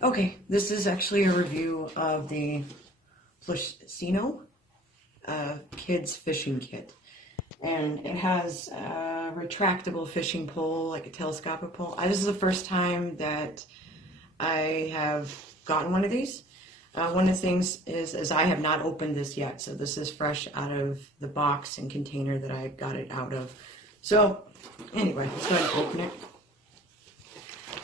Okay, this is actually a review of the PLUSINNO kids fishing kit. And it has a retractable fishing pole, like a telescopic pole. This is the first time that I have gotten one of these. One of the things is I have not opened this yet, so this is fresh out of the box and container that I got it out of. So anyway, let's go ahead and open it.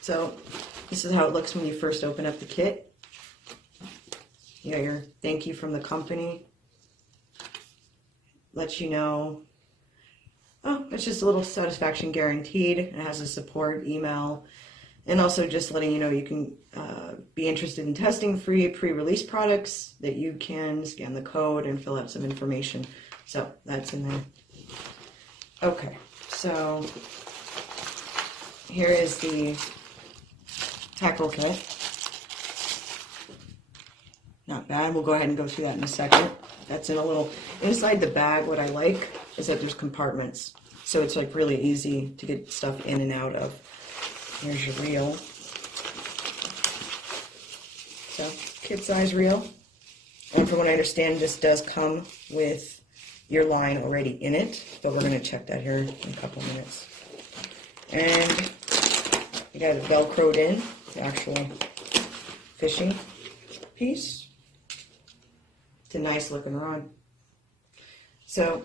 So this is how it looks when you first open up the kit. You got your thank you from the company. Lets you know, oh, it's just a little satisfaction guaranteed. It has a support email, and also just letting you know you can be interested in testing free pre-release products, that you can scan the code and fill out some information. So that's in there. Okay, so here is the tackle kit. Not bad. We'll go ahead and go through that in a second. That's in a little, inside the bag, what I like is that there's compartments. So it's like really easy to get stuff in and out of. Here's your reel. So, kid size reel. And from what I understand, this does come with your line already in it, but we're going to check that here in a couple of minutes. And you got it velcroed in, the actual fishing piece. It's a nice looking rod. So,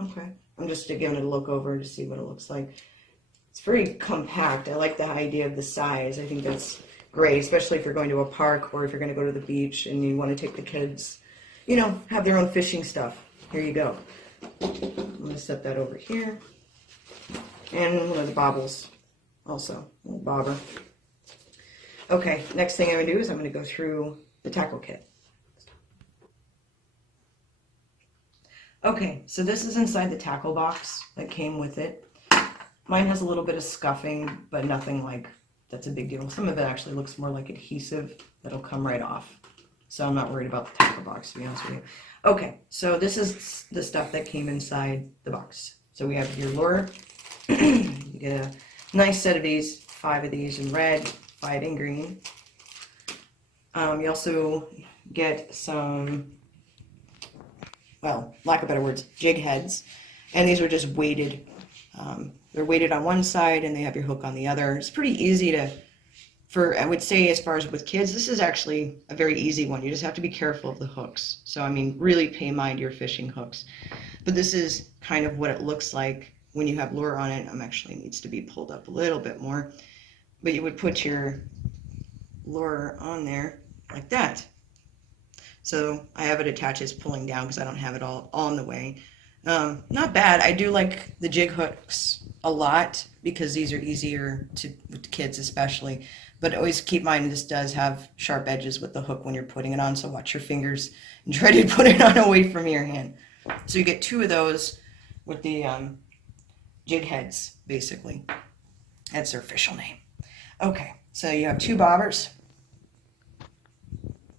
okay, I'm just giving it a look over to see what it looks like. It's very compact. I like the idea of the size. I think that's great, especially if you're going to a park or if you're going to go to the beach and you want to take the kids, you know, have their own fishing stuff. Here you go. I'm going to set that over here. And one of the bobbles also, a little bobber. Okay, next thing I'm going to do is I'm going to go through the tackle kit. Okay, so this is inside the tackle box that came with it. Mine has a little bit of scuffing, but nothing like that's a big deal. Some of it actually looks more like adhesive that'll come right off. So I'm not worried about the tackle box, to be honest with you. Okay, so this is the stuff that came inside the box. So we have your lure. You get a nice set of these, 5 of these in red, 5 in green. You also get some, well, lack of better words, jig heads. And these are just weighted. They're weighted on one side and they have your hook on the other. It's pretty easy to, I would say as far as with kids, this is actually a very easy one. You just have to be careful of the hooks. So, I mean, really pay mind to your fishing hooks. But this is kind of what it looks like when you have lure on it. Actually needs to be pulled up a little bit more. But you would put your lure on there like that. So I have it attached as pulling down because I don't have it all on the way. Not bad. I do like the jig hooks a lot because these are easier with kids especially. But always keep in mind this does have sharp edges with the hook when you're putting it on, so watch your fingers and try to put it on away from your hand. So you get 2 of those with the jig heads, basically. That's their official name. Okay, so you have 2 bobbers.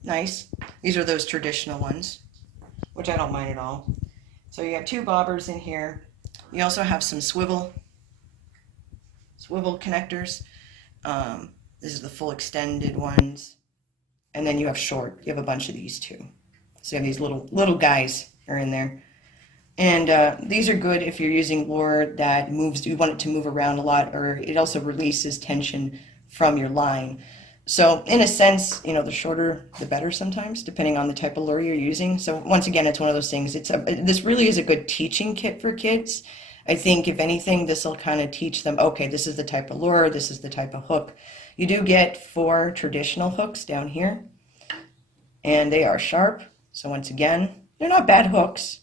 Nice. These are those traditional ones, which I don't mind at all. So you have 2 bobbers in here. You also have some swivel connectors. This is the full extended ones. And then you have short. You have a bunch of these too. So you have these little guys are in there. And these are good if you're using lure that moves, you want it to move around a lot, or it also releases tension from your line. So in a sense, you know, the shorter, the better sometimes, depending on the type of lure you're using. So once again, it's one of those things. This really is a good teaching kit for kids. I think if anything, this will kind of teach them, okay, this is the type of lure, this is the type of hook. You do get 4 traditional hooks down here, and they are sharp. So once again, they're not bad hooks.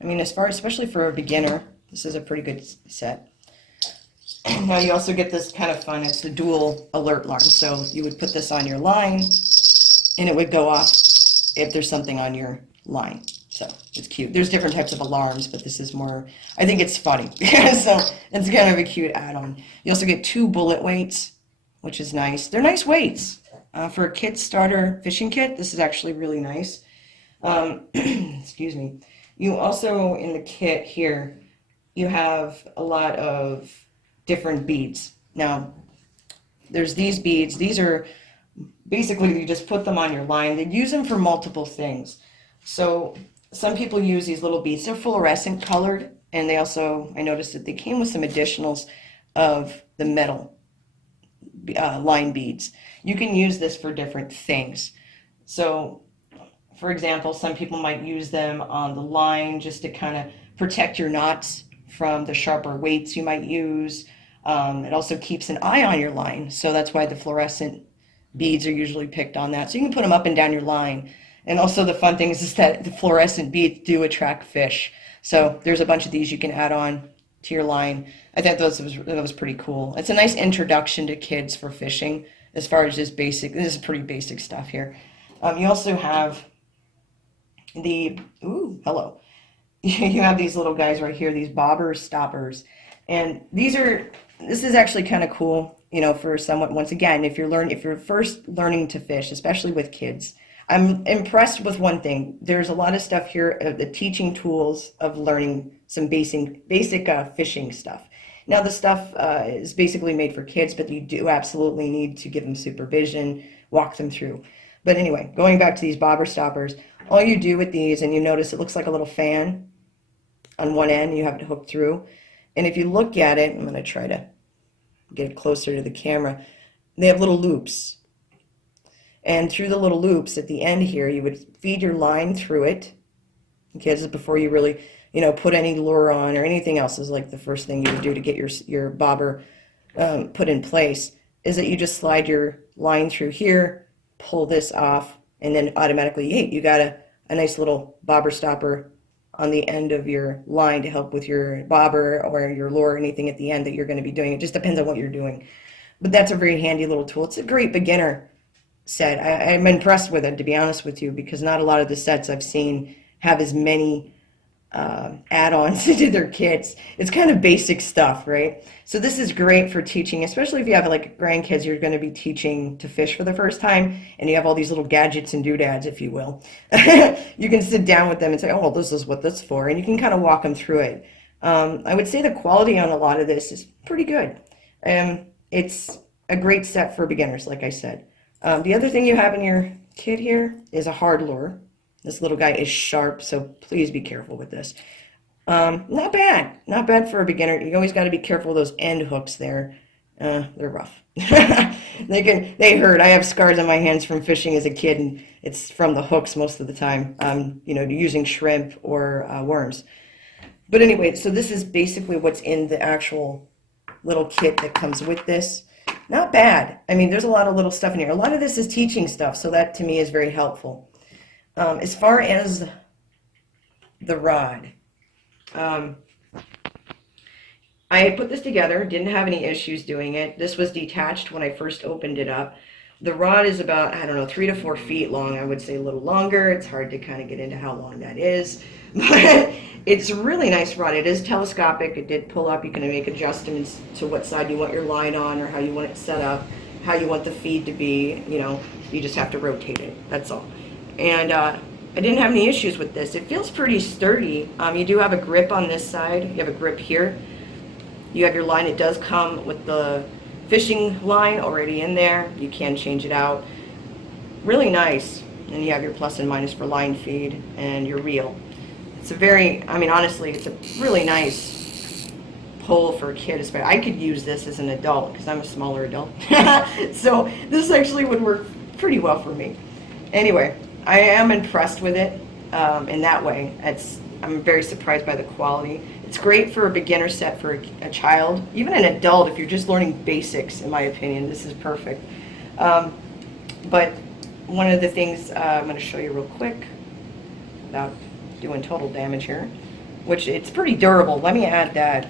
I mean, especially for a beginner, this is a pretty good set. Now you also get this kind of fun, it's a dual alert alarm. So you would put this on your line and it would go off if there's something on your line. So it's cute. There's different types of alarms, but this is more, I think it's funny. So it's kind of a cute add-on. You also get 2 bullet weights, which is nice. They're nice weights. For a kid starter fishing kit, this is actually really nice. Excuse me. You also, in the kit here, you have a lot of different beads. Now, there's these beads. These are basically, you just put them on your line. They use them for multiple things. So some people use these little beads. They're fluorescent colored, and they also, I noticed that they came with some additionals of the metal line beads. You can use this for different things. So, for example, some people might use them on the line just to kind of protect your knots from the sharper weights you might use. It also keeps an eye on your line, so that's why the fluorescent beads are usually picked on that. So you can put them up and down your line. And also the fun thing is that the fluorescent beads do attract fish. So there's a bunch of these you can add on to your line. I thought that was pretty cool. It's a nice introduction to kids for fishing as far as just basic. This is pretty basic stuff here. You also have the, ooh, hello. You have these little guys right here, these bobber stoppers. And this is actually kind of cool, you know, for someone, once again, if you're first learning to fish, especially with kids. I'm impressed with one thing. There's a lot of stuff here, the teaching tools of learning some basic fishing stuff. Now, the stuff is basically made for kids, but you do absolutely need to give them supervision, walk them through. But anyway, going back to these bobber stoppers, all you do with these, and you notice it looks like a little fan on one end, you have it hooked through. And if you look at it, I'm going to try to get it closer to the camera, they have little loops. And through the little loops at the end here, you would feed your line through it. Okay, this is before you really, you know, put any lure on or anything else. Is like the first thing you would do to get your bobber put in place, is that you just slide your line through here, pull this off, and then automatically, hey, you got a nice little bobber stopper on the end of your line to help with your bobber or your lure or anything at the end that you're going to be doing. It just depends on what you're doing. But that's a very handy little tool. It's a great beginner set. I'm impressed with it, to be honest with you, because not a lot of the sets I've seen have as many add-ons to their kits. It's kind of basic stuff, right? So this is great for teaching, especially if you have like grandkids you're going to be teaching to fish for the first time, and you have all these little gadgets and doodads, if you will. You can sit down with them and say, oh, well, this is what that's for, and you can kind of walk them through it. I would say the quality on a lot of this is pretty good. It's a great set for beginners, like I said. The other thing you have in your kit here is a hard lure. This little guy is sharp, so please be careful with this. Not bad for a beginner. You always got to be careful with those end hooks there. They're rough. They hurt. I have scars on my hands from fishing as a kid, and it's from the hooks most of the time. You know, using shrimp or worms. But anyway, so this is basically what's in the actual little kit that comes with this. Not bad. I mean, there's a lot of little stuff in here. A lot of this is teaching stuff, so that to me is very helpful. As far as the rod, I put this together, didn't have any issues doing it. This was detached when I first opened it up. The rod is about, I don't know, 3 to 4 feet long. I would say a little longer. It's hard to kind of get into how long that is. But it's a really nice rod. It is telescopic. It did pull up. You can make adjustments to what side you want your line on or how you want it set up, how you want the feed to be. You know, you just have to rotate it. That's all. And I didn't have any issues with this. It feels pretty sturdy. You do have a grip on this side. You have a grip here. You have your line. It does come with the fishing line already in there. You can change it out. Really nice. And you have your plus and minus for line feed and your reel. It's a very, I mean, honestly, it's a really nice pole for a kid. I could use this as an adult because I'm a smaller adult. So this actually would work pretty well for me. Anyway, I am impressed with it in that way. I'm very surprised by the quality. It's great for a beginner set for a child, even an adult. If you're just learning basics, in my opinion, this is perfect. But one of the things I'm going to show you real quick, without doing total damage here, which it's pretty durable. Let me add that.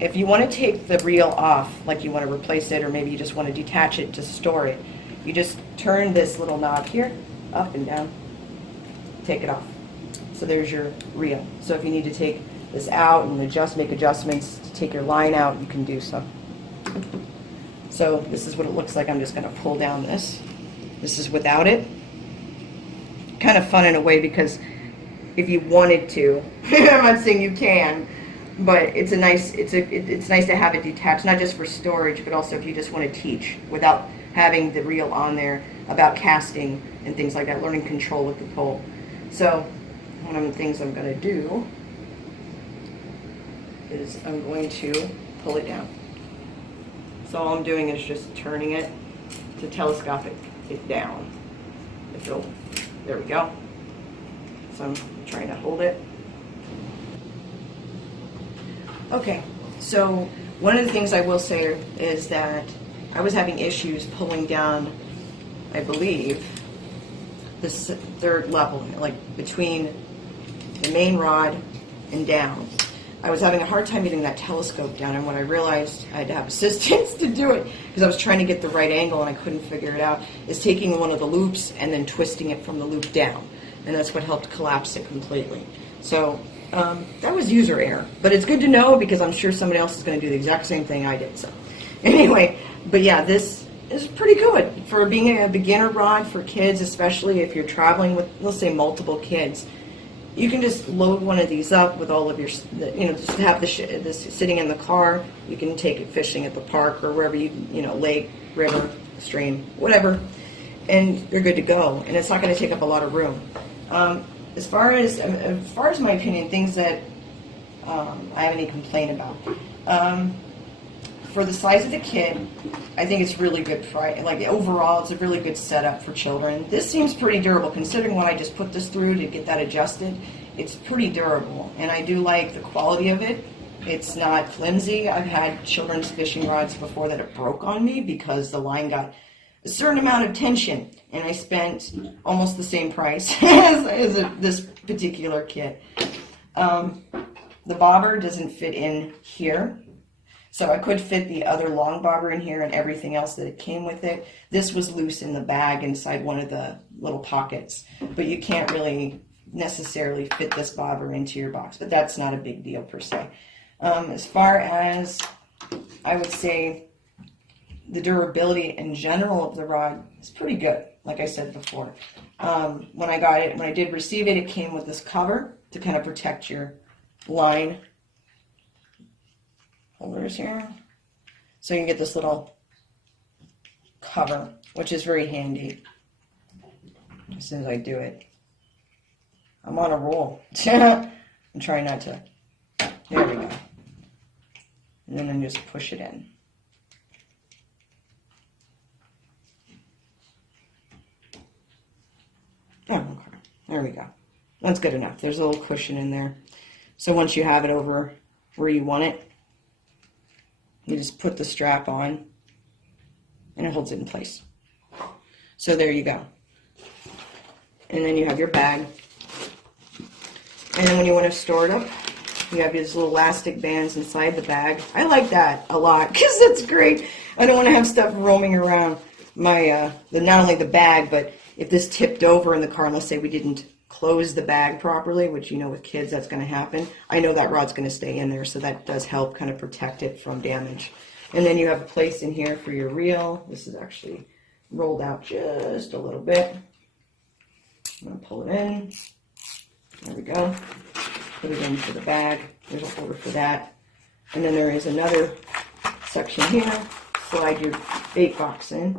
If you want to take the reel off, like you want to replace it, or maybe you just want to detach it to store it, you just turn this little knob here, up and down, take it off. So there's your reel. So if you need to take this out and make adjustments to take your line out, you can do so. So this is what it looks like. I'm just going to pull down this. This is without it. Kind of fun in a way because if you wanted to, I'm not saying you can, but it's nice to have it detached, not just for storage, but also if you just want to teach without having the reel on there about casting and things like that, learning control with the pole. So one of the things I'm going to do is I'm going to pull it down. So all I'm doing is just turning it to telescopic it down. There we go. So I'm trying to hold it. Okay, so one of the things I will say is that I was having issues pulling down, I believe, this third level, like between the main rod and down. I was having a hard time getting that telescope down, and when I realized I had to have assistance to do it, because I was trying to get the right angle and I couldn't figure it out, is taking one of the loops and then twisting it from the loop down. And that's what helped collapse it completely. So that was user error. But it's good to know because I'm sure somebody else is going to do the exact same thing I did. So anyway, but yeah, this is pretty good for being a beginner rod for kids, especially if you're traveling with, let's say, multiple kids. You can just load one of these up with all of your, just have this sitting in the car. You can take it fishing at the park or wherever lake, river, stream, whatever, and you're good to go. And it's not going to take up a lot of room. As far as my opinion, things that I have any complaint about. For the size of the kid, I think it's really good price. Like overall, it's a really good setup for children. This seems pretty durable, considering when I just put this through to get that adjusted. It's pretty durable, and I do like the quality of it. It's not flimsy. I've had children's fishing rods before that it broke on me because the line got a certain amount of tension, and I spent almost the same price as this particular kit. The bobber doesn't fit in here. So I could fit the other long bobber in here and everything else that it came with it. This was loose in the bag inside one of the little pockets, but you can't really necessarily fit this bobber into your box, but that's not a big deal per se. As far as, I would say, the durability in general of the rod is pretty good, like I said before. When I did receive it, it came with this cover to kind of protect your line holders here. So you can get this little cover, which is very handy. As soon as I do it, I'm on a roll. I'm trying not to. There we go. And then I just push it in. Oh, okay. There we go. That's good enough. There's a little cushion in there. So once you have it over where you want it, you just put the strap on and it holds it in place. So there you go. And then you have your bag. And then when you want to store it up, you have these little elastic bands inside the bag. I like that a lot because it's great. I don't want to have stuff roaming around my, not only the bag, but if this tipped over in the car, and let's say we didn't close the bag properly, which with kids that's going to happen, I know that rod's going to stay in there, so that does help kind of protect it from damage. And then you have a place in here for your reel. This is actually rolled out just a little bit. I'm going to pull it in. There we go. Put it into the bag. There's a holder for that. And then there is another section here. Slide your bait box in.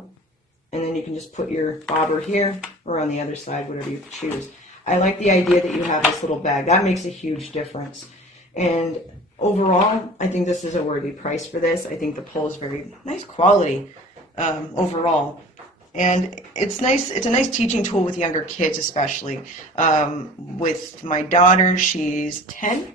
And then you can just put your bobber here or on the other side, whatever you choose. I like the idea that you have this little bag. That makes a huge difference. And overall, I think this is a worthy price for this. I think the pole is very nice quality overall. And it's nice. It's a nice teaching tool with younger kids, especially. With my daughter, she's 10,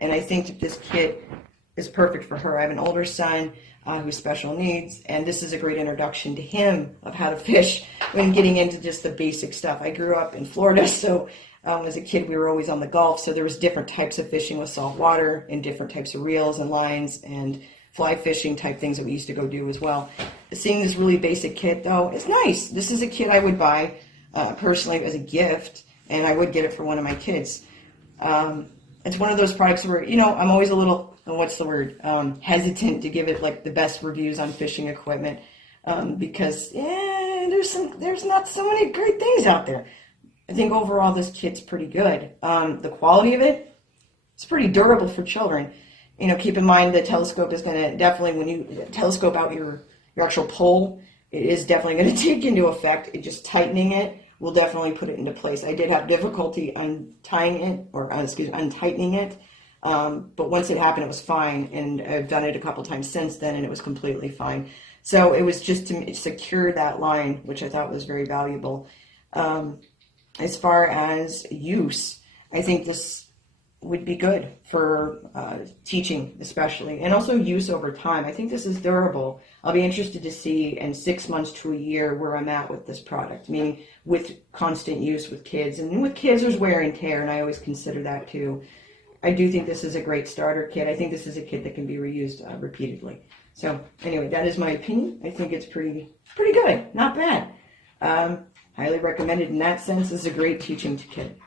and I think that this kit is perfect for her. I have an older son who's special needs, and this is a great introduction to him of how to fish when getting into just the basic stuff. I grew up in Florida, so as a kid we were always on the Gulf, so there was different types of fishing with salt water and different types of reels and lines and fly fishing type things that we used to go do as well. Seeing this really basic kit, though, is nice. This is a kit I would buy personally as a gift, and I would get it for one of my kids. It's one of those products where, I'm always a little, hesitant to give it like the best reviews on fishing equipment because there's not so many great things out there. I think overall this kit's pretty good. The quality of it, it's pretty durable for children. You know, keep in mind the telescope is going to definitely, when you telescope out your actual pole, it is definitely going to take into effect. It just tightening it will definitely put it into place. I did have difficulty untying it, or untightening it, but once it happened, it was fine, and I've done it a couple times since then, and it was completely fine. So it was just to secure that line, which I thought was very valuable. As far as use, I think this would be good for teaching, especially, and also use over time. I think this is durable. I'll be interested to see in 6 months to a year where I'm at with this product, meaning with constant use with kids. And with kids, there's wear and tear, and I always consider that too. I do think this is a great starter kit. I think this is a kit that can be reused repeatedly. So anyway, that is my opinion. I think it's pretty good, not bad. Highly recommended in that sense. This is a great teaching kit.